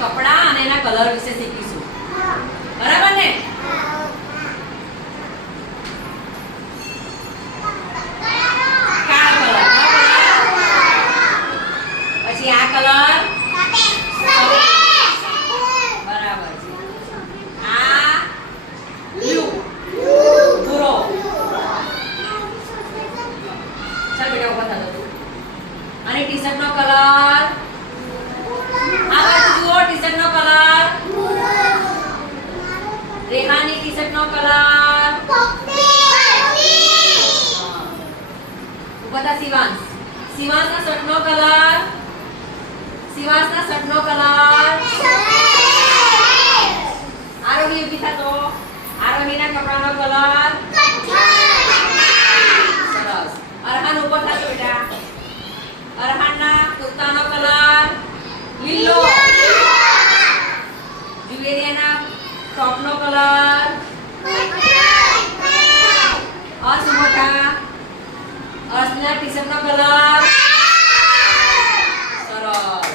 કપડા અને એના કલર વિશે શીખીશું. બરાબર ને? કાળો કલર. પછી આ કલર બરાબર છે. આ બ્લુ ભૂરો. ચાલ બેટા ઉભા થતો તું. અને ટી-શર્ટ નો કલર આ બાજુ જુઓ. ટી-શર્ટ નો કલર રેહાની ટી-શર્ટ નો કલર ઉભા થા. શિવાંશ. શિવાંશના શર્ટ નો કલર શિવાંશના શર્ટ નો કલર આરોહી ઉભી થતો. આરોહીના કપડાનો કલર સરસ. અરહાન ઉભો થતો બેટા. અરહાનના કુર્તાનો કલર લીલો. જુવેરિયાના ટોપનો કલર અર્શ મોટા. અર્શના ટી-શર્ટનો કલર સરસ.